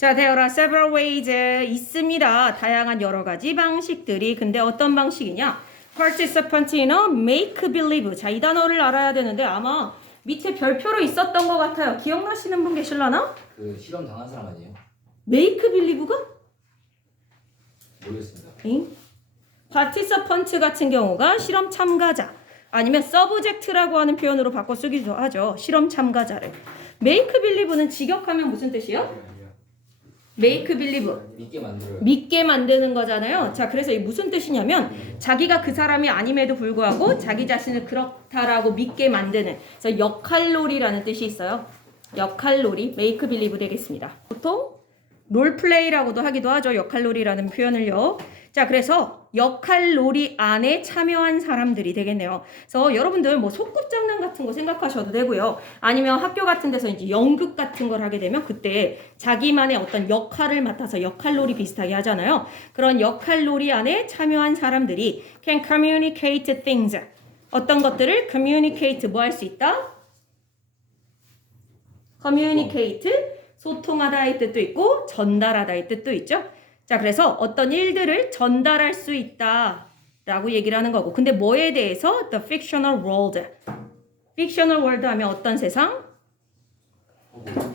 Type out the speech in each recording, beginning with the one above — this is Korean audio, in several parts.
자, there are several ways. 있습니다. 다양한 여러 가지 방식들이. 근데 어떤 방식이냐? participant이나 make believe. 자, 이 단어를 알아야 되는데 아마 밑에 별표로 있었던 것 같아요. 기억나시는 분 계실라나? 그 실험 당한 사람 아니에요? make believe가? 모르겠습니다. participant 같은 경우가 실험 참가자 아니면 subject라고 하는 표현으로 바꿔 쓰기도 하죠. 실험 참가자를. make believe는 직역하면 무슨 뜻이요? make believe. 믿게 만들어요. 믿게 만드는 거잖아요. 자, 그래서 이게 무슨 뜻이냐면 자기가 그 사람이 아님에도 불구하고 자기 자신을 그렇다라고 믿게 만드는. 그래서 역할놀이라는 뜻이 있어요. 역할놀이, make believe 되겠습니다. 보통 롤플레이라고도 하기도 하죠. 역할놀이라는 표현을요. 자, 그래서 역할놀이 안에 참여한 사람들이 되겠네요. 그래서 여러분들 뭐 소꿉장난 같은 거 생각하셔도 되고요. 아니면 학교 같은 데서 이제 연극 같은 걸 하게 되면 그때 자기만의 어떤 역할을 맡아서 역할놀이 비슷하게 하잖아요. 그런 역할놀이 안에 참여한 사람들이 can communicate things. 어떤 것들을 communicate 뭐 할 수 있다? communicate 소통하다의 뜻도 있고 전달하다의 뜻도 있죠. 자, 그래서 어떤 일들을 전달할 수 있다라고 얘기를 하는 거고. 근데 뭐에 대해서? The fictional world. fictional world 하면 어떤 세상?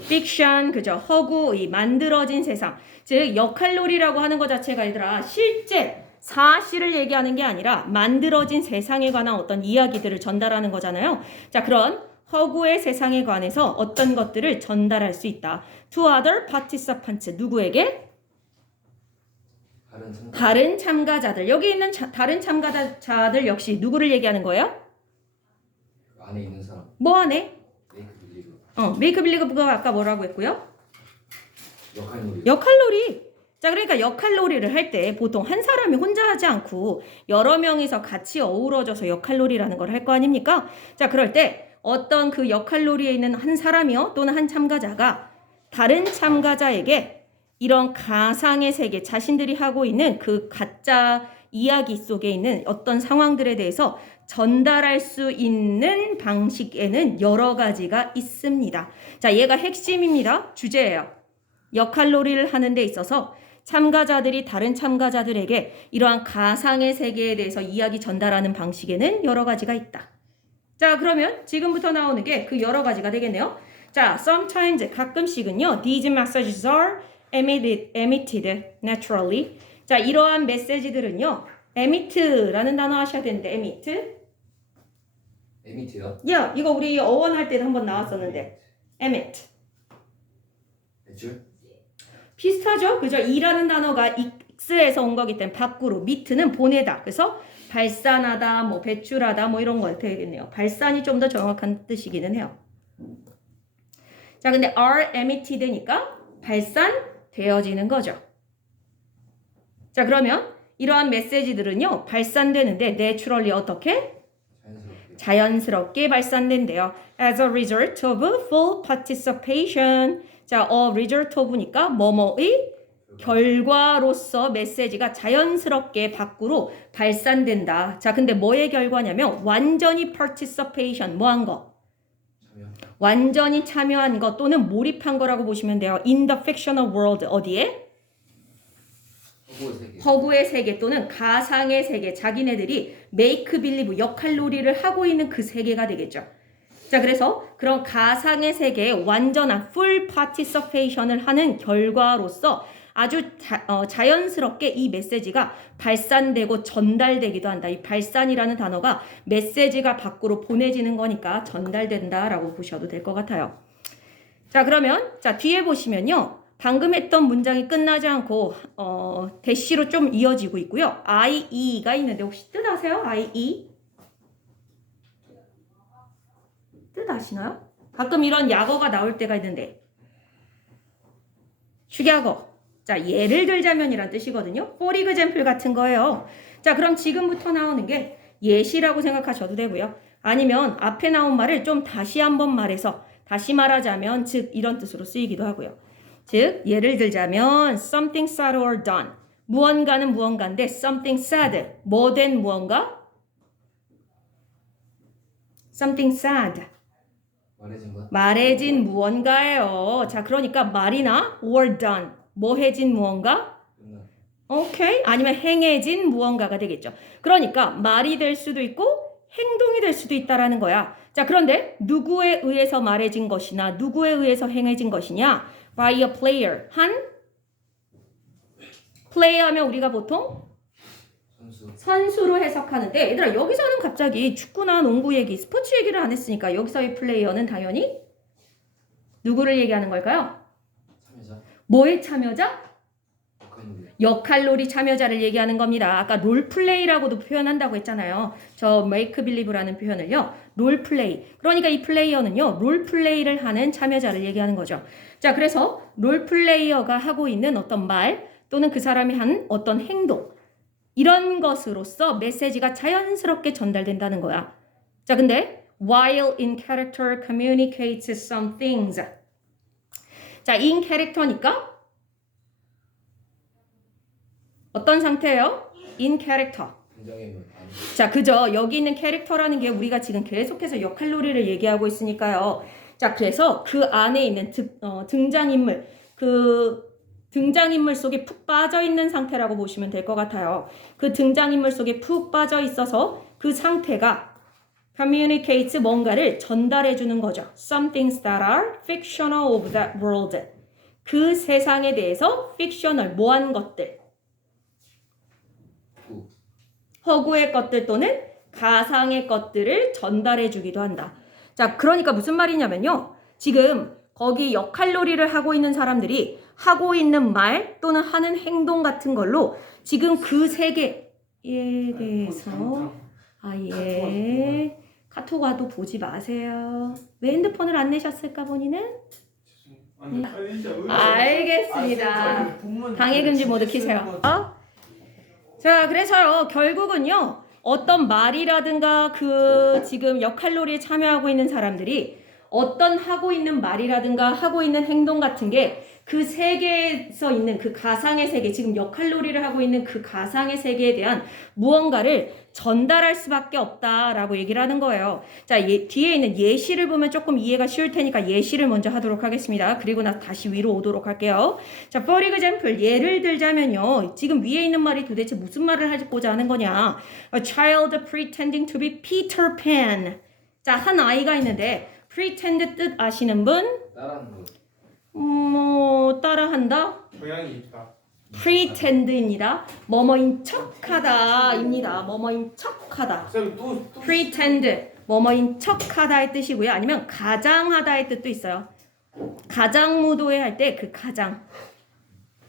fiction, 그죠? 허구의 만들어진 세상. 즉 역할놀이라고 하는 것 자체가 얘들아 실제 사실을 얘기하는 게 아니라 만들어진 세상에 관한 어떤 이야기들을 전달하는 거잖아요. 자, 그런 허구의 세상에 관해서 어떤 것들을 전달할 수 있다. To other participants. 누구에게? 다른 참가자들. 여기 있는 다른 참가자들 역시 누구를 얘기하는 거예요? 안에 있는 사람. 뭐 안에? 메이크 빌리브. make believe가 아까 뭐라고 했고요? 역할놀이. 역할놀이. 자, 그러니까 역할놀이를 할 때 보통 한 사람이 혼자 하지 않고 여러 명이서 같이 어우러져서 역할놀이라는 걸 할 거 아닙니까? 자, 그럴 때 어떤 그 역할놀이에 있는 한 사람이요 또는 한 참가자가 다른 참가자에게 이런 가상의 세계, 자신들이 하고 있는 그 가짜 이야기 속에 있는 어떤 상황들에 대해서 전달할 수 있는 방식에는 여러 가지가 있습니다. 자, 얘가 핵심입니다. 주제예요. 역할놀이를 하는 데 있어서 참가자들이 다른 참가자들에게 이러한 가상의 세계에 대해서 이야기 전달하는 방식에는 여러 가지가 있다. 자, 그러면 지금부터 나오는 게 그 여러 가지가 되겠네요. 자, sometimes 가끔씩은요. These messages are emitted naturally. 자, 이러한 메시지들은요. emit라는 단어 하셔야 되는데 emit. 에미트요? 야, 이거 우리 어원 할 때도 한번 나왔었는데 emit. 배출? 비슷하죠? 그죠? 이라는 단어가 x에서 온 거기 때문에 밖으로, mit는 보내다. 그래서 발산하다, 뭐 배출하다, 뭐 이런 거 되겠네요. 발산이 좀 더 정확한 뜻이기는 해요. 자, 근데 are emitted니까 발산되어지는 거죠. 자, 그러면 이러한 메시지들은요, 발산되는데 naturally 어떻게? 자연스럽게 발산된대요. As a result of full participation. 자, a result of니까 뭐뭐의 결과로서 메시지가 자연스럽게 밖으로 발산된다. 자, 근데 뭐의 결과냐면 완전히 participation, 뭐 한 거? 참여. 완전히 참여한 것 또는 몰입한 거라고 보시면 돼요. In the fictional world. 어디에? 허구의 세계. 허구의 세계 또는 가상의 세계. 자기네들이 make believe 역할놀이를 하고 있는 그 세계가 되겠죠. 자, 그래서 그런 가상의 세계에 완전한 full participation을 하는 결과로서 아주 자연스럽게 이 메시지가 발산되고 전달되기도 한다. 이 발산이라는 단어가 메시지가 밖으로 보내지는 거니까 전달된다라고 보셔도 될 것 같아요. 자, 그러면 자 뒤에 보시면요. 방금 했던 문장이 끝나지 않고 대시로 좀 이어지고 있고요. IE가 있는데 혹시 뜻 아세요? IE? 뜻 아시나요? 가끔 이런 약어가 나올 때가 있는데 축약어. 자, 예를 들자면이란 뜻이거든요. for example 같은 거예요. 자, 그럼 지금부터 나오는 게 예시라고 생각하셔도 되고요. 아니면 앞에 나온 말을 좀 다시 한번 말해서 다시 말하자면 즉 이런 뜻으로 쓰이기도 하고요. 즉 예를 들자면 something said or done. 무언가는 무언가인데 something said. 뭐 된 무언가? something said. 말해준 거? 말해진 무언가예요. 자, 그러니까 말이나 or done. 뭐 해진 무언가? 끝나. 오케이. 아니면 행해진 무언가가 되겠죠. 그러니까 말이 될 수도 있고 행동이 될 수도 있다라는 거야. 자, 그런데 누구에 의해서 말해진 것이나 누구에 의해서 행해진 것이냐? By a player. 플레이하면 우리가 보통 선수. 선수로 해석하는데 얘들아 여기서는 갑자기 축구나 농구 얘기, 스포츠 얘기를 안 했으니까 여기서의 플레이어는 당연히 누구를 얘기하는 걸까요? 참여자. 뭐의 참여자? 역할놀이. 역할놀이 참여자를 얘기하는 겁니다. 아까 롤플레이라고도 표현한다고 했잖아요. 저 make believe라는 표현을요. 롤플레이. 그러니까 이 플레이어는요. 롤플레이를 하는 참여자를 얘기하는 거죠. 자, 그래서 롤플레이어가 하고 있는 어떤 말 또는 그 사람이 한 어떤 행동 이런 것으로서 메시지가 자연스럽게 전달된다는 거야. 자, 근데 while in character communicates some things. 자, in character니까 어떤 상태예요? in character. 등장인물. 아니. 자, 그죠? 여기 있는 캐릭터라는 게 우리가 지금 계속해서 역할놀이를 얘기하고 있으니까요. 자, 그래서 그 안에 있는 등장인물, 그 등장인물 속에 푹 빠져 있는 상태라고 보시면 될 것 같아요. 그 등장인물 속에 푹 빠져 있어서 그 상태가 communicates 뭔가를 전달해 주는 거죠. Some things that are fictional of that world. 그 세상에 대해서 fictional, 모한 것들. 구. 허구의 것들 또는 가상의 것들을 전달해 주기도 한다. 자, 그러니까 무슨 말이냐면요. 지금 거기 역할놀이를 하고 있는 사람들이 하고 있는 말 또는 하는 행동 같은 걸로 지금 그 세계에 대해서 아예 카톡 와도 보지 마세요. 왜 핸드폰을 안 내셨을까 본인은? 알겠습니다. 방해금지 모두 키세요. 자, 그래서요, 결국은요, 어떤 말이라든가 그 지금 역할놀이에 참여하고 있는 사람들이 어떤 하고 있는 말이라든가 하고 있는 행동 같은 게 그 세계에서 있는 그 가상의 세계, 지금 역할놀이를 하고 있는 그 가상의 세계에 대한 무언가를 전달할 수밖에 없다라고 얘기를 하는 거예요. 자, 뒤에 있는 예시를 보면 조금 이해가 쉬울 테니까 예시를 먼저 하도록 하겠습니다. 그리고 나서 다시 위로 오도록 할게요. 자, for example, 예를 들자면요. 지금 위에 있는 말이 도대체 무슨 말을 하고자 하는 거냐. A child pretending to be Peter Pan. 자, 한 아이가 있는데 pretend 뜻 아시는 분? 따라하는 거. 뭐 따라한다? 모양이 있다. pretend입니다. 뭐뭐인 척하다입니다. 뭐뭐인 척하다. 쌤 또 pretend 뭐뭐인 척하다의 뜻이고요. 아니면 가장하다의 뜻도 있어요. 가장무도회 할 때 그 가장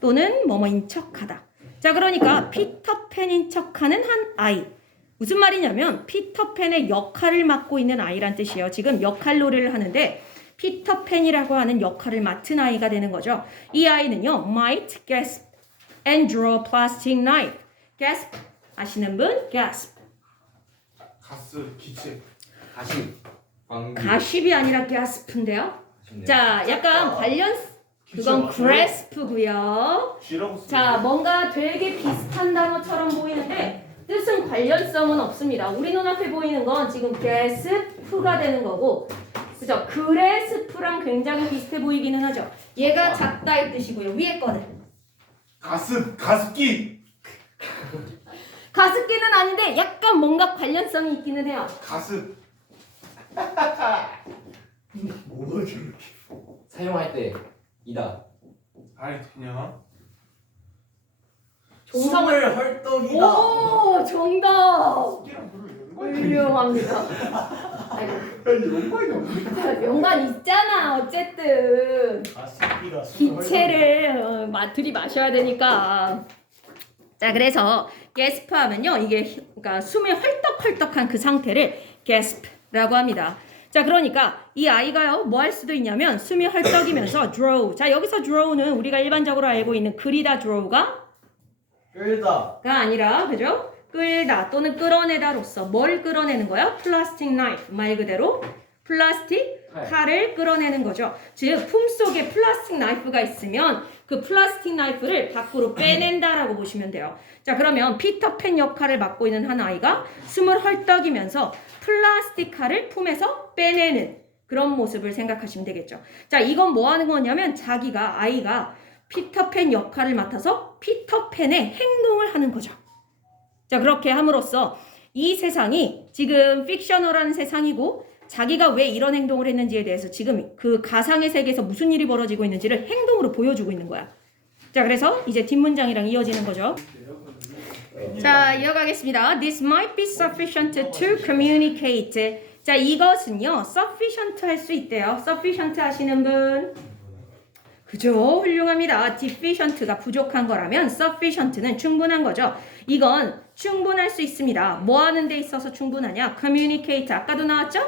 또는 뭐뭐인 척하다. 자, 그러니까 피터팬인 척하는 한 아이. 무슨 말이냐면 피터팬의 역할을 맡고 있는 아이란 뜻이에요. 지금 역할놀이를 하는데 피터팬이라고 하는 역할을 맡은 아이가 되는 거죠. 이 아이는요, might gasp and draw a plastic knife. gasp 아시는 분? gasp. 가스 기체. 가시. 광기. 가십이 아니라 gasp인데요. 아쉽네요. 자, 약간 관련 그건 grasp고요. G라고 쓰. 자, 뭔가 되게 비슷한 단어처럼 보이는데 뜻은 관련성은 없습니다. 우리 눈앞에 보이는 건 지금 gasp가 되는 거고, 그죠? 그레스프랑 굉장히 비슷해 보이기는 하죠. 얘가 작다의 뜻이고요. 위에 거는 가습기. 가습기는 아닌데 약간 뭔가 관련성이 있기는 해요. 가습. 뭐가 저렇게? 사용할 때 이다. 아니 그냥. 정성을 헐떡이다. 오, 정답. 끼랑 불을 훌륭합니다. 아이고, 연관이 없네. 연관 있잖아. 어쨌든 가습기가 기체를 들이마셔야 되니까. 자, 그래서 gasp 하면요, 이게 그러니까 숨이 헐떡헐떡한 그 상태를 gasp라고 합니다. 자, 그러니까 이 아이가요, 뭐 할 수도 있냐면 숨이 헐떡이면서 draw. 자, 여기서 draw는 우리가 일반적으로 알고 있는 그리다 draw가 끌다. 아니라, 그죠? 끌다 또는 끌어내다로서 뭘 끌어내는 거야? 플라스틱 나이프, 말 그대로 플라스틱 칼을 끌어내는 거죠. 즉 품속에 플라스틱 나이프가 있으면 그 플라스틱 나이프를 밖으로 빼낸다라고 보시면 돼요. 자, 그러면 피터팬 역할을 맡고 있는 한 아이가 숨을 헐떡이면서 플라스틱 칼을 품에서 빼내는 그런 모습을 생각하시면 되겠죠. 자, 이건 뭐 하는 거냐면 아이가 피터팬 역할을 맡아서 피터팬의 행동을 하는 거죠. 자, 그렇게 함으로써 이 세상이 지금 픽셔널한 세상이고 자기가 왜 이런 행동을 했는지에 대해서 지금 그 가상의 세계에서 무슨 일이 벌어지고 있는지를 행동으로 보여주고 있는 거야. 자, 그래서 이제 뒷문장이랑 이어지는 거죠. 자, 이어가겠습니다. This might be sufficient to communicate. 자, 이것은요, sufficient 할 수 있대요. sufficient 하시는 분. 그죠? 훌륭합니다. deficient가 부족한 거라면 sufficient는 충분한 거죠. 이건 충분할 수 있습니다. 뭐 하는 데 있어서 충분하냐? communicate. 아까도 나왔죠?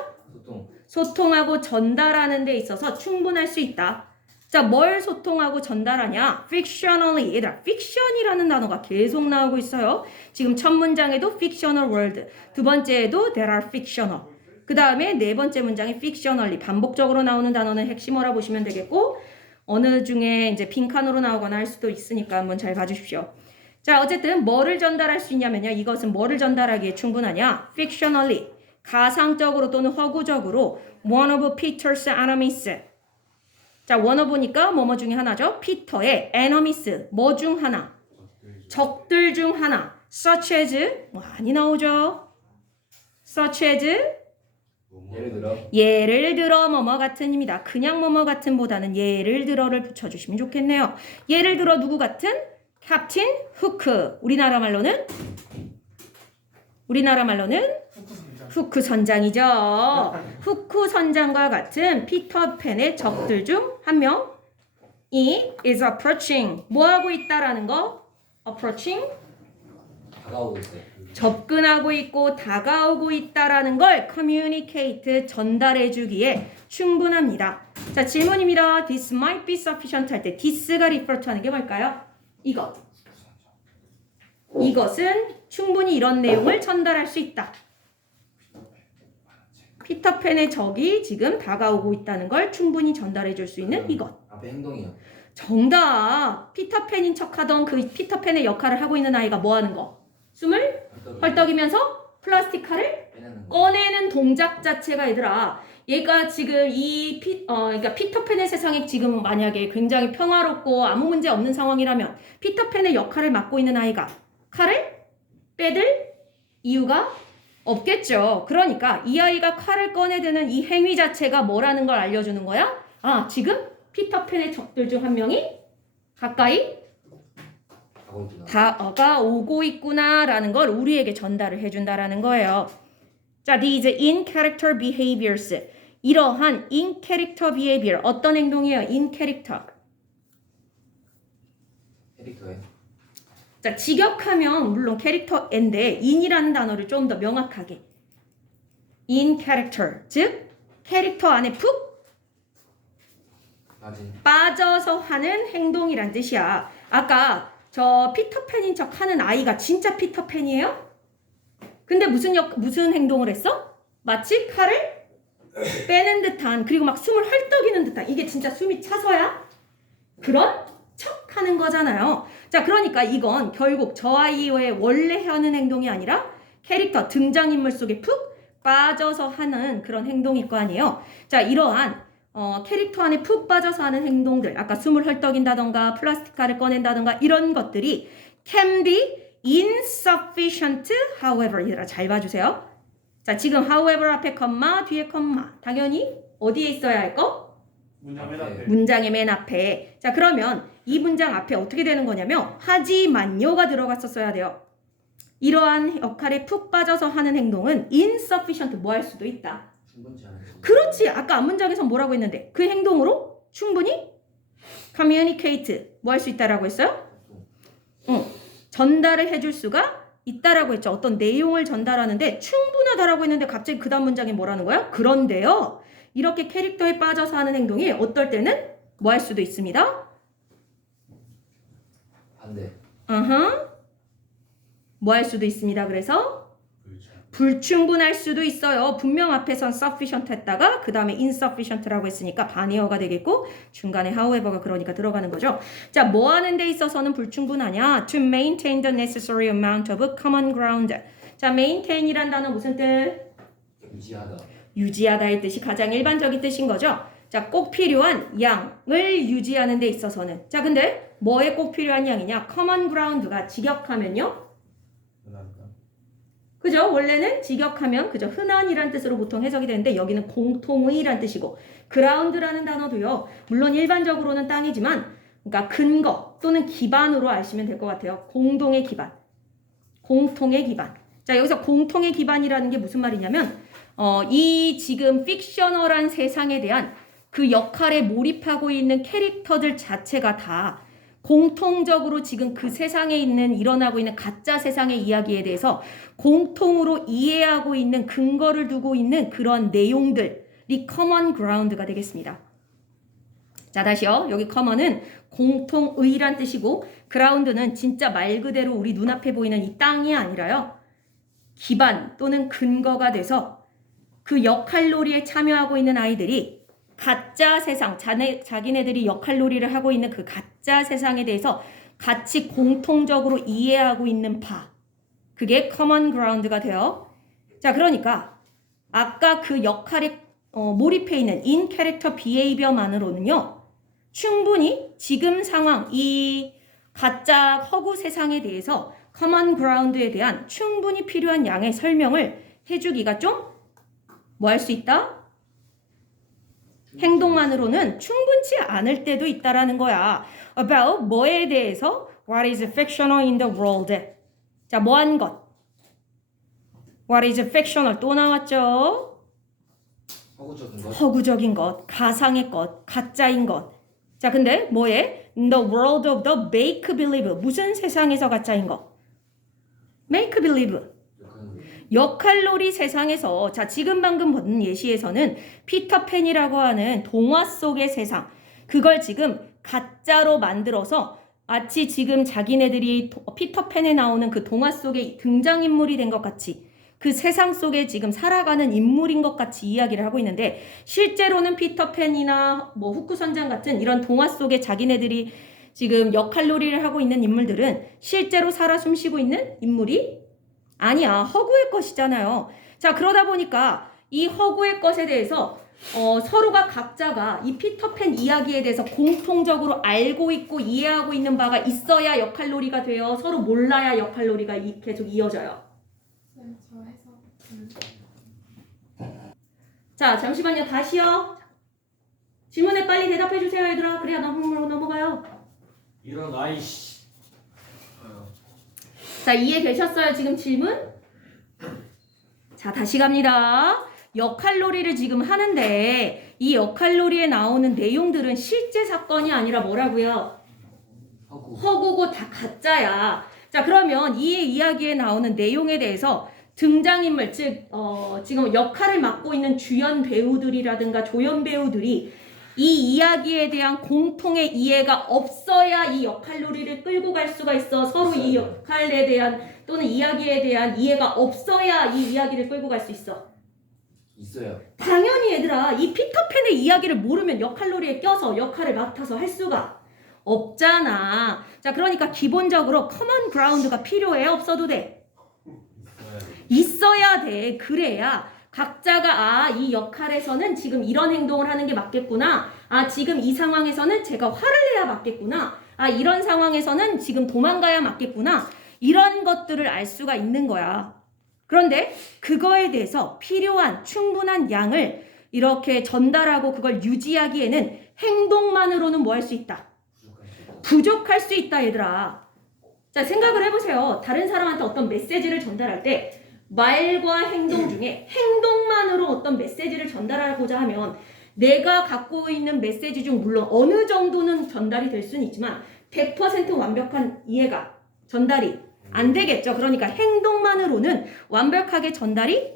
소통하고 전달하는 데 있어서 충분할 수 있다. 자, 뭘 소통하고 전달하냐? fictionally. 얘들아, fiction이라는 단어가 계속 나오고 있어요. 지금 첫 문장에도 fictional word, 두 번째에도 there are fictional. 그 다음에 네 번째 문장에 fictionally. 반복적으로 나오는 단어는 핵심어라 보시면 되겠고, 어느 중에 이제 빈칸으로 나오거나 할 수도 있으니까 한번 잘 봐주십시오. 자, 어쨌든 뭐를 전달할 수 있냐면요. 이것은 뭐를 전달하기에 충분하냐? fictionally. 가상적으로 또는 허구적으로 one of Peter's enemies. 자, one of니까 뭐뭐 중에 하나죠. 피터의 enemies. 뭐 중 하나? 적들 중 하나. such as 많이 나오죠. such as 예를 들어 뭐뭐 같은입니다. 그냥 뭐뭐 같은 보다는 예를 들어를 붙여주시면 좋겠네요. 예를 들어 누구 같은? 캡틴 후크. 우리나라 말로는 후크 선장이죠. 후크 선장과 같은 피터팬의 적들 중 한 명이 is approaching. 뭐 하고 있다라는 거? approaching. 다가오고 있어요. 접근하고 있고 다가오고 있다라는 걸 communicate 전달해 주기에 충분합니다. 자, 질문입니다. This might be sufficient 할 때 this가 refer to 하는 게 뭘까요? 이것은 충분히 이런 내용을 전달할 수 있다. 피터팬의 적이 지금 다가오고 있다는 걸 충분히 전달해 줄 수 있는 이것. 앞에 행동이요. 정답. 피터팬인 척하던 그 피터팬의 역할을 하고 있는 아이가 뭐 하는 거? 숨을 헐떡이면서 플라스틱 칼을 꺼내는 동작 자체가 얘들아. 얘가 지금 그러니까 피터팬의 세상이 지금 만약에 굉장히 평화롭고 아무 문제 없는 상황이라면 피터팬의 역할을 맡고 있는 아이가 칼을 빼들 이유가 없겠죠. 그러니까 이 아이가 칼을 꺼내드는 이 행위 자체가 뭐라는 걸 알려주는 거야? 아, 지금 피터팬의 적들 중 한 명이 가까이 다가오고 있구나라는 걸 우리에게 전달을 해준다라는 거예요. 자, these in character behaviors. 이러한 in character behavior. 어떤 행동이에요? in character. 캐릭터에 자, 직역하면 물론 캐릭터인데 in이라는 단어를 좀 더 명확하게 in character, 즉 캐릭터 안에 푹 빠져서 하는 행동이란 뜻이야. 아까 저 피터팬인 척 하는 아이가 진짜 피터팬이에요? 근데 무슨 행동을 했어? 마치 칼을 빼는 듯한, 그리고 막 숨을 헐떡이는 듯한, 이게 진짜 숨이 차서야 그런 척 하는 거잖아요. 자, 그러니까 이건 결국 저 아이의 원래 하는 행동이 아니라 캐릭터 등장인물 속에 푹 빠져서 하는 그런 행동일 거 아니에요. 자, 이러한 캐릭터 안에 푹 빠져서 하는 행동들, 아까 숨을 헐떡인다던가 플라스틱 칼을 꺼낸다던가 이런 것들이 can be insufficient however. 얘들아 잘 봐주세요. 자, 지금 however 앞에 컴마 뒤에 컴마 당연히 어디에 있어야 할 거? 문장의 맨 앞에. 자, 그러면 이 문장 앞에 어떻게 되는 거냐면 하지만요가 들어갔었어야 돼요. 이러한 역할에 푹 빠져서 하는 행동은 insufficient 뭐 할 수도 있다. 그렇지. 아까 앞문장에서 뭐라고 했는데 그 행동으로 충분히 communicate 뭐 할 수 있다라고 했어요? 전달을 해줄 수가 있다라고 했죠. 어떤 내용을 전달하는데 충분하다라고 했는데 갑자기 그 다음 문장에 뭐라는 거야? 그런데요. 이렇게 캐릭터에 빠져서 하는 행동이 어떨 때는 뭐 할 수도 있습니다. 반대. 뭐 할 수도 있습니다. 그래서 불충분할 수도 있어요. 분명 앞에선 sufficient 했다가 그 다음에 insufficient라고 했으니까 반의어가 되겠고 중간에 however가 그러니까 들어가는 거죠. 자, 뭐 하는 데 있어서는 불충분하냐? To maintain the necessary amount of common ground. 자, maintain이란 단어 무슨 뜻? 유지하다. 유지하다의 뜻이 가장 일반적인 뜻인 거죠. 자, 꼭 필요한 양을 유지하는 데 있어서는. 자, 근데 뭐에 꼭 필요한 양이냐? common ground가 직역하면요. 그죠? 원래는 직역하면 그죠? 흔한이란 뜻으로 보통 해석이 되는데 여기는 공통의란 뜻이고 ground라는 단어도요. 물론 일반적으로는 땅이지만 그러니까 근거 또는 기반으로 아시면 될 것 같아요. 공동의 기반. 공통의 기반. 자, 여기서 공통의 기반이라는 게 무슨 말이냐면 이 지금 픽셔널한 세상에 대한 그 역할에 몰입하고 있는 캐릭터들 자체가 다 공통적으로 지금 그 세상에 있는 일어나고 있는 가짜 세상의 이야기에 대해서 공통으로 이해하고 있는 근거를 두고 있는 그런 내용들이 common ground가 되겠습니다. 자, 다시요. 여기 common은 공통의란 뜻이고 ground는 진짜 말 그대로 우리 눈앞에 보이는 이 땅이 아니라요. 기반 또는 근거가 돼서 그 역할놀이에 참여하고 있는 아이들이 가짜 세상, 자기네들이 역할놀이를 하고 있는 그 가짜 세상에 대해서 같이 공통적으로 이해하고 있는 바. 그게 common ground가 돼요. 자, 그러니까 아까 그 역할에 몰입해 있는 in character behavior만으로는요. 충분히 지금 상황, 이 가짜 허구 세상에 대해서 common ground에 대한 충분히 필요한 양의 설명을 해주기가 좀 뭐 할 수 있다? 행동만으로는 충분치 않을 때도 있다라는 거야. About 뭐에 대해서? What is fictional in the world? 자, 뭐한 것? What is fictional? 또 나왔죠? 허구적인 것. 허구적인 것, 가상의 것, 가짜인 것. 자, 근데 뭐에? In the world of the make believe. 무슨 세상에서 가짜인 것? make believe. 역할놀이 세상에서 자 지금 방금 본 예시에서는 피터팬이라고 하는 동화 속의 세상 그걸 지금 가짜로 만들어서 마치 지금 자기네들이 피터팬에 나오는 그 동화 속의 등장인물이 된 것 같이 그 세상 속에 지금 살아가는 인물인 것 같이 이야기를 하고 있는데 실제로는 피터팬이나 뭐 후쿠선장 같은 이런 동화 속에 자기네들이 지금 역할놀이를 하고 있는 인물들은 실제로 살아 숨쉬고 있는 인물이 아니야. 허구의 것이잖아요. 자, 그러다 보니까 이 허구의 것에 대해서 서로가 각자가 이 피터팬 이야기에 대해서 공통적으로 알고 있고 이해하고 있는 바가 있어야 역할놀이가 돼요. 서로 몰라야 역할놀이가 계속 이어져요. 네, 저 해서 자, 잠시만요. 다시요. 질문에 빨리 대답해 주세요, 얘들아. 그래야 넘어가요. 이런 아이씨. 자, 이해되셨어요? 지금 질문? 자, 다시 갑니다. 역할놀이를 지금 하는데 이 역할놀이에 나오는 내용들은 실제 사건이 아니라 뭐라고요? 허구고 다 가짜야. 자, 그러면 이 이야기에 나오는 내용에 대해서 등장인물, 즉 지금 역할을 맡고 있는 주연 배우들이라든가 조연 배우들이 이 이야기에 대한 공통의 이해가 없어야 이 역할놀이를 끌고 갈 수가 있어. 서로 이 역할에 대한 또는 이야기에 대한 이해가 없어야 이 이야기를 끌고 갈 수 있어. 있어요. 당연히 얘들아, 이 피터팬의 이야기를 모르면 역할놀이에 껴서 역할을 맡아서 할 수가 없잖아. 자, 그러니까 기본적으로 커먼 그라운드가 필요해? 없어도 돼? 있어야 돼. 그래야 각자가 이 역할에서는 지금 이런 행동을 하는 게 맞겠구나. 지금 이 상황에서는 제가 화를 내야 맞겠구나. 이런 상황에서는 지금 도망가야 맞겠구나. 이런 것들을 알 수가 있는 거야. 그런데 그거에 대해서 필요한 충분한 양을 이렇게 전달하고 그걸 유지하기에는 행동만으로는 뭐 할 수 있다? 부족할 수 있다, 얘들아. 자, 생각을 해보세요. 다른 사람한테 어떤 메시지를 전달할 때 말과 행동 중에 행동만으로 어떤 메시지를 전달하고자 하면 내가 갖고 있는 메시지 중 물론 어느 정도는 전달이 될 수는 있지만 100% 완벽한 이해가 전달이 안 되겠죠. 그러니까 행동만으로는 완벽하게 전달이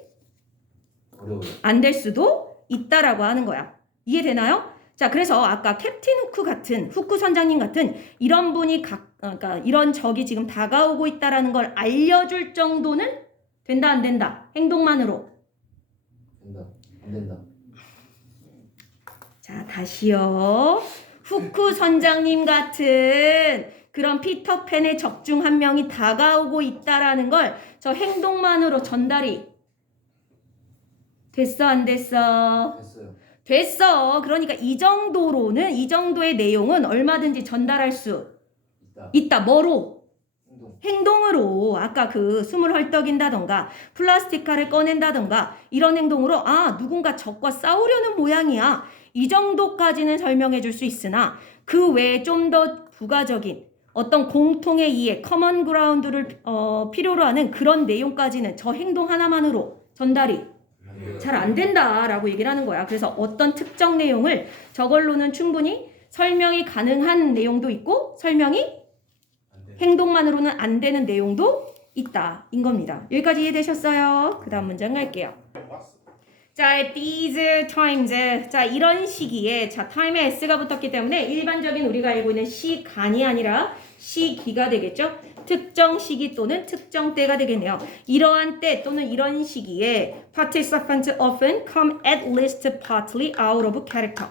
어려워요. 안 될 수도 있다라고 하는 거야. 이해되나요? 자, 그래서 아까 캡틴 후크 같은 후크 선장님 같은 이런 분이 그러니까 이런 적이 지금 다가오고 있다라는 걸 알려줄 정도는 된다 안 된다? 행동만으로. 된다. 안 된다. 자, 다시요. 후크 선장님 같은 그런 피터팬의 적 중 한 명이 다가오고 있다라는 걸 저 행동만으로 전달이 됐어 안 됐어? 됐어요. 됐어. 그러니까 이 정도로는 이 정도의 내용은 얼마든지 전달할 수 있다. 있다. 뭐로? 행동. 행동으로 아까 그 숨을 헐떡인다던가 플라스틱칼을 꺼낸다던가 이런 행동으로 아 누군가 적과 싸우려는 모양이야. 이 정도까지는 설명해 줄 수 있으나 그 외에 좀 더 부가적인 어떤 공통의 이해, 커먼 그라운드를 필요로 하는 그런 내용까지는 저 행동 하나만으로 전달이 잘 안 된다라고 얘기를 하는 거야. 그래서 어떤 특정 내용을 저걸로는 충분히 설명이 가능한 내용도 있고 설명이 행동만으로는 안 되는 내용도 있다. 인 겁니다. 여기까지 이해되셨어요? 그 다음 문장 갈게요. 자, at these times. 자, 이런 시기에 자, time에 s가 붙었기 때문에 일반적인 우리가 알고 있는 시간이 아니라 시기가 되겠죠? 특정 시기 또는 특정 때가 되겠네요. 이러한 때 또는 이런 시기에 participants often come at least partly out of character.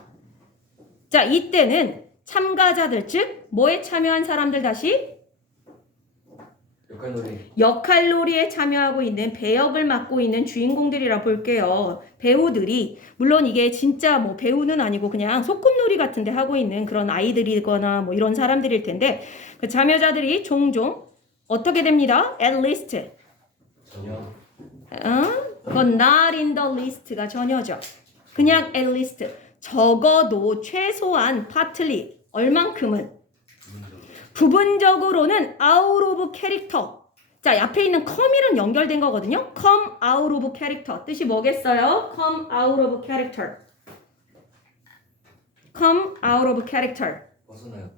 자, 이때는 참가자들 즉 뭐에 참여한 사람들 다시 역할놀이. 역할놀이에 참여하고 있는 배역을 맡고 있는 주인공들이라 볼게요. 배우들이 물론 이게 진짜 뭐 배우는 아니고 그냥 소꿉놀이 같은데 하고 있는 그런 아이들이거나 뭐 이런 사람들일 텐데 그 참여자들이 종종 어떻게 됩니다? At least. 전혀. 그건 not in the list가 전혀죠. 그냥 at least. 적어도 최소한 partly 얼만큼은 부분적으로는 out of character. 자, 앞에 있는 come이랑 연결된 거거든요. come out of character. 뜻이 뭐겠어요? come out of character. come out of character. 벗어나요.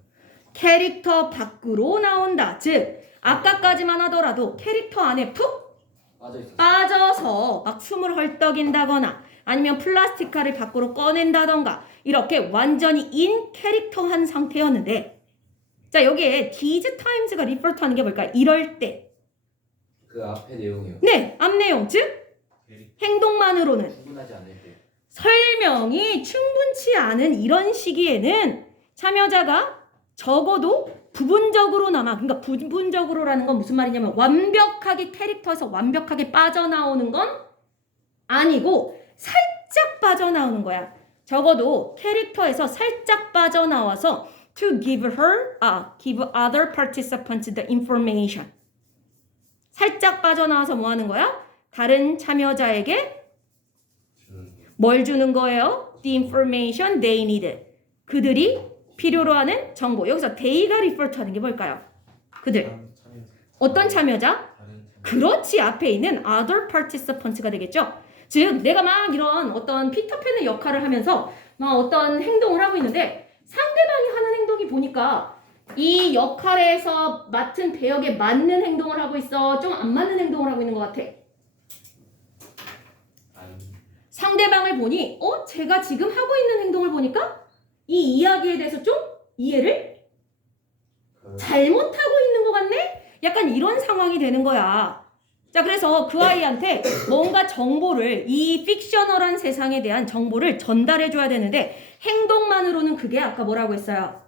캐릭터 밖으로 나온다. 즉, 아까까지만 하더라도 캐릭터 안에 푹 빠져 있었어. 빠져서 막 숨을 헐떡인다거나 아니면 플라스틱칼을 밖으로 꺼낸다던가 이렇게 완전히 인 캐릭터한 상태였는데 자, 여기에 these times가 refer to 하는 게 뭘까요? 이럴 때. 그 앞에 내용이요. 네, 앞 내용, 즉 행동만으로는 충분하지 않을 때. 설명이 충분치 않은 이런 시기에는 참여자가 적어도 부분적으로나마, 그러니까 부분적으로라는 건 무슨 말이냐면 완벽하게 캐릭터에서 완벽하게 빠져나오는 건 아니고 살짝 빠져나오는 거야. 적어도 캐릭터에서 살짝 빠져나와서 to give other participants the information. 살짝 빠져나와서 뭐 하는 거야? 다른 참여자에게 뭘 주는 거예요? The information they need. 그들이 필요로 하는 정보. 여기서 they가 refer to 하는 게 뭘까요? 그들. 어떤 참여자? 그렇지. 앞에 있는 other participants가 되겠죠. 즉 내가 막 이런 어떤 피터팬의 역할을 하면서 막 어떤 행동을 하고 있는데 상대방이 하는 행동이 보니까 이 역할에서 맡은 배역에 맞는 행동을 하고 있어? 좀 안 맞는 행동을 하고 있는 것 같아? 상대방을 보니 제가 지금 하고 있는 행동을 보니까 이 이야기에 대해서 좀 이해를 잘못하고 있는 것 같네? 약간 이런 상황이 되는 거야. 자, 그래서 그 아이한테 뭔가 정보를 이 픽셔널한 세상에 대한 정보를 전달해 줘야 되는데 행동만으로는 그게 아까 뭐라고 했어요?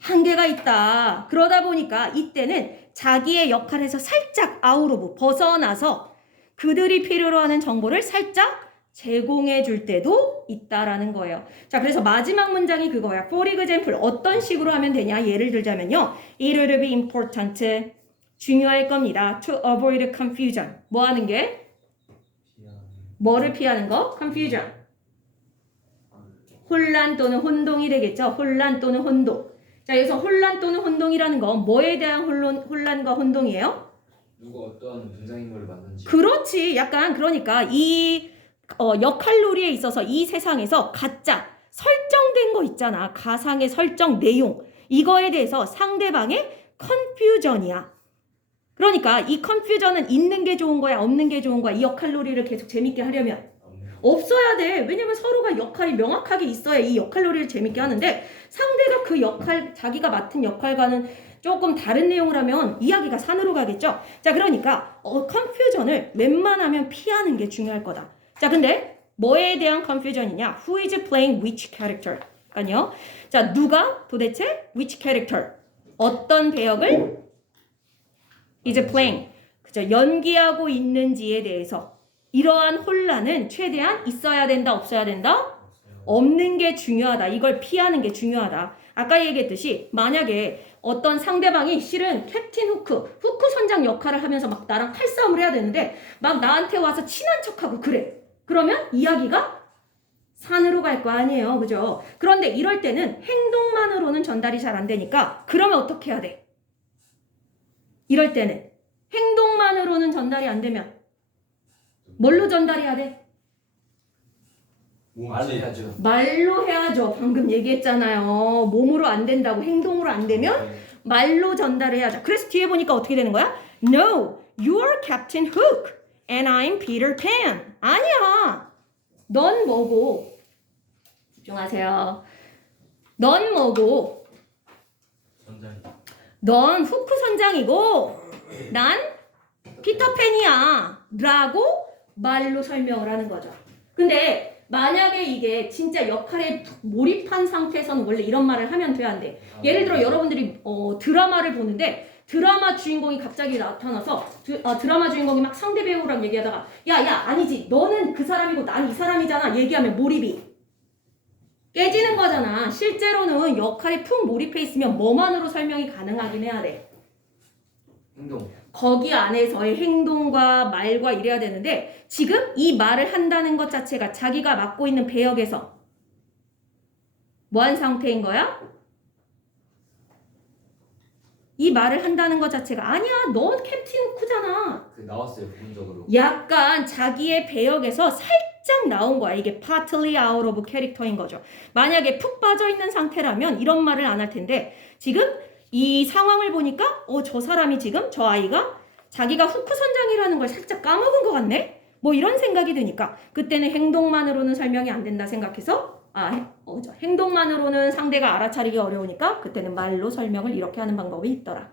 한계가 있다. 그러다 보니까 이때는 자기의 역할에서 살짝 아웃오브 벗어나서 그들이 필요로 하는 정보를 살짝 제공해 줄 때도 있다라는 거예요. 자, 그래서 마지막 문장이 그거야. For example, 어떤 식으로 하면 되냐? 예를 들자면요. It will be important. 중요할 겁니다. To avoid confusion. 뭐 하는 게? 뭐를 피하는 거? Confusion. 혼란 또는 혼동이 되겠죠. 혼란 또는 혼동. 자, 여기서 혼란 또는 혼동이라는 건 뭐에 대한 혼란과 혼동이에요? 누가 어떤 등장인물을 만든지. 그렇지. 약간 그러니까 이 역할놀이에 있어서 이 세상에서 가짜 설정된 거 있잖아. 가상의 설정 내용. 이거에 대해서 상대방의 컨퓨전이야. 그러니까 이 컨퓨전은 있는 게 좋은 거야, 없는 게 좋은 거야. 이 역할놀이를 계속 재밌게 하려면 없어야 돼. 왜냐면 서로가 역할이 명확하게 있어야 이 역할놀이를 재밌게 하는데 상대가 그 역할, 자기가 맡은 역할과는 조금 다른 내용을 하면 이야기가 산으로 가겠죠. 자, 그러니까 컨퓨전을 웬만하면 피하는 게 중요할 거다. 자, 근데 뭐에 대한 컨퓨전이냐? Who is playing which character? 아니요. 자, 누가 도대체 which character? 어떤 배역을 is playing? 그죠? 연기하고 있는지에 대해서 이러한 혼란은 최대한 있어야 된다, 없어야 된다? 없어요. 없는 게 중요하다. 이걸 피하는 게 중요하다. 아까 얘기했듯이 만약에 어떤 상대방이 실은 캡틴 후크 선장 역할을 하면서 막 나랑 칼싸움을 해야 되는데 막 나한테 와서 친한 척하고 그래. 그러면 이야기가 산으로 갈 거 아니에요. 그죠? 그런데 이럴 때는 행동만으로는 전달이 잘 안 되니까 그러면 어떻게 해야 돼? 이럴 때는 행동만으로는 전달이 안 되면 뭘로 전달해야 돼? 말로 해야죠. 말로 해야죠. 방금 얘기했잖아요. 몸으로 안 된다고 행동으로 안 되면 말로 전달해야죠. 그래서 뒤에 보니까 어떻게 되는 거야? No, you're Captain Hook and I'm Peter Pan. 아니야. 넌 뭐고? 집중하세요. 넌 뭐고? 선장. 넌 후크 선장이고 난 피터팬이야 라고 말로 설명을 하는 거죠. 근데 만약에 이게 진짜 역할에 몰입한 상태에서는 원래 이런 말을 하면 돼, 안 돼? 예를 들어 여러분들이 드라마를 보는데 드라마 주인공이 갑자기 나타나서 드라마 주인공이 막 상대 배우랑 얘기하다가 야 아니지 너는 그 사람이고 난 이 사람이잖아 얘기하면 몰입이 깨지는 거잖아. 실제로는 역할에 푹 몰입해 있으면 뭐만으로 설명이 가능하긴 해야 돼. 행동. 거기 안에서의 행동과 말과 이래야 되는데 지금 이 말을 한다는 것 자체가 자기가 맡고 있는 배역에서 뭐한 상태인 거야? 이 말을 한다는 것 자체가 아니야 넌 캡틴 후크잖아. 그 나왔어요 부분적으로. 약간 자기의 배역에서 살짝 나온 거야. 이게 partly out of 캐릭터인 거죠. 만약에 푹 빠져있는 상태라면 이런 말을 안 할 텐데 지금 이 상황을 보니까 저 사람이 지금 저 아이가 자기가 후크 선장이라는 걸 살짝 까먹은 것 같네? 뭐 이런 생각이 드니까 그때는 행동만으로는 설명이 안 된다 생각해서 행동만으로는 상대가 알아차리기 어려우니까 그때는 말로 설명을 이렇게 하는 방법이 있더라.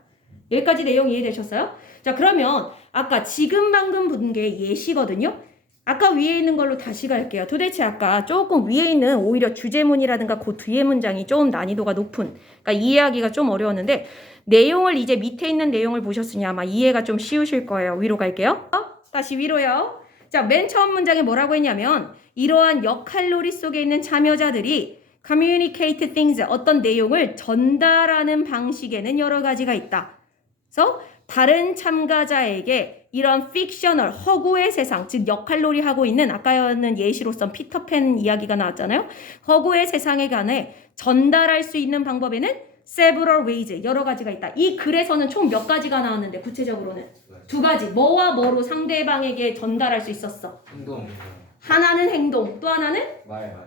여기까지 내용 이해되셨어요? 자 그러면 아까 지금 방금 본 게 예시거든요. 아까 위에 있는 걸로 다시 갈게요. 도대체 아까 조금 위에 있는 오히려 주제문이라든가 그 뒤에 문장이 좀 난이도가 높은 그러니까 이해하기가 좀 어려웠는데 내용을 이제 밑에 있는 내용을 보셨으니 아마 이해가 좀 쉬우실 거예요. 위로 갈게요. 다시 위로요. 자, 맨 처음 문장에 뭐라고 했냐면 이러한 역할놀이 속에 있는 참여자들이 communicate things 어떤 내용을 전달하는 방식에는 여러 가지가 있다. 그래서 다른 참가자에게 이런 픽셔널 허구의 세상 즉 역할놀이 하고 있는 아까는 예시로서 피터팬 이야기가 나왔잖아요. 허구의 세상에 관해 전달할 수 있는 방법에는 several ways 여러 가지가 있다. 이 글에서는 총 몇 가지가 나왔는데 구체적으로는 두 가지. 뭐와 뭐로 상대방에게 전달할 수 있었어. 행동. 하나는 행동, 또 하나는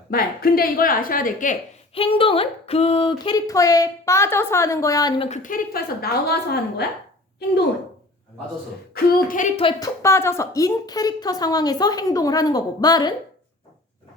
말. 근데 이걸 아셔야 될 게 행동은 그 캐릭터에 빠져서 하는 거야? 아니면 그 캐릭터에서 나와서 하는 거야? 행동은 빠져서. 그 캐릭터에 푹 빠져서 인 캐릭터 상황에서 행동을 하는 거고 말은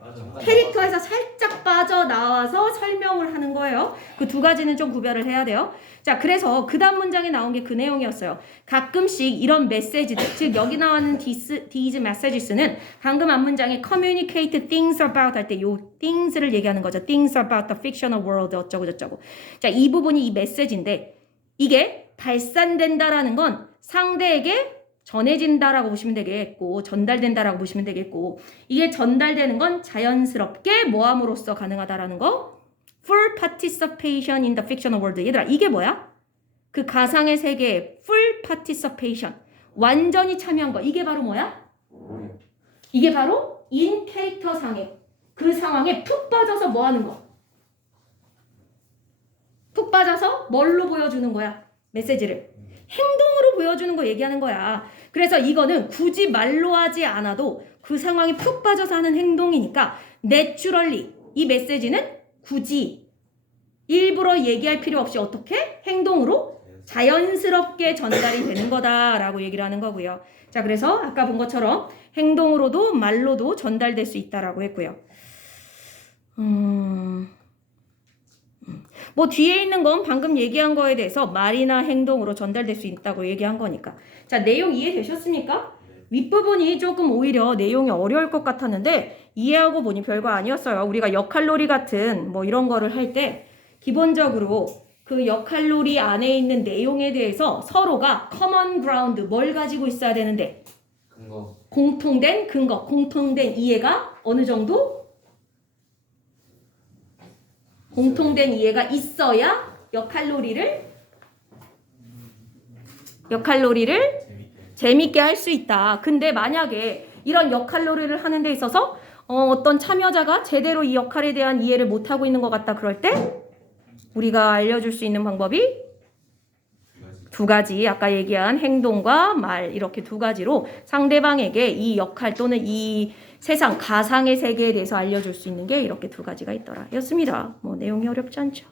맞아. 캐릭터에서 살짝 빠져나와서 설명을 하는 거예요. 그 두 가지는 좀 구별을 해야 돼요. 자, 그래서 그 다음 문장에 나온 게 그 내용이었어요. 가끔씩 이런 메시지들, 즉 여기 나오는 these messages는 방금 앞 문장에 communicate things about 할 때 요 things를 얘기하는 거죠. things about the fictional world 어쩌고 저쩌고. 자, 이 부분이 이 메시지인데 이게 발산된다라는 건 상대에게 전해진다라고 보시면 되겠고 전달된다라고 보시면 되겠고 이게 전달되는 건 자연스럽게 모함으로써 가능하다라는 거 full participation in the fictional world 얘들아 이게 뭐야? 그 가상의 세계에 full participation 완전히 참여한 거 이게 바로 뭐야? 이게 바로 in 캐릭터 상에 그 상황에 푹 빠져서 뭐 하는 거? 푹 빠져서 뭘로 보여주는 거야? 메시지를 행동으로 보여주는 거 얘기하는 거야. 그래서 이거는 굳이 말로 하지 않아도 그 상황에 푹 빠져서 하는 행동이니까 내추럴리 이 메시지는 굳이 일부러 얘기할 필요 없이 어떻게? 행동으로 자연스럽게 전달이 되는 거다라고 얘기를 하는 거고요. 자, 그래서 아까 본 것처럼 행동으로도 말로도 전달될 수 있다라고 했고요. 뭐 뒤에 있는 건 방금 얘기한 거에 대해서 말이나 행동으로 전달될 수 있다고 얘기한 거니까. 자, 내용 이해되셨습니까? 윗부분이 조금 오히려 내용이 어려울 것 같았는데 이해하고 보니 별거 아니었어요. 우리가 역할놀이 같은 뭐 이런 거를 할 때 기본적으로 그 역할놀이 안에 있는 내용에 대해서 서로가 common ground 뭘 가지고 있어야 되는데 근거. 공통된 근거, 공통된 이해가 어느 정도? 공통된 이해가 있어야 역할놀이를 재밌게 할 수 있다. 근데 만약에 이런 역할놀이를 하는 데 있어서 어떤 참여자가 제대로 이 역할에 대한 이해를 못하고 있는 것 같다. 그럴 때 우리가 알려줄 수 있는 방법이 두 가지, 아까 얘기한 행동과 말 이렇게 두 가지로 상대방에게 이 역할 또는 이 세상, 가상의 세계에 대해서 알려줄 수 있는 게 이렇게 두 가지가 있더라. 였습니다. 뭐 내용이 어렵지 않죠.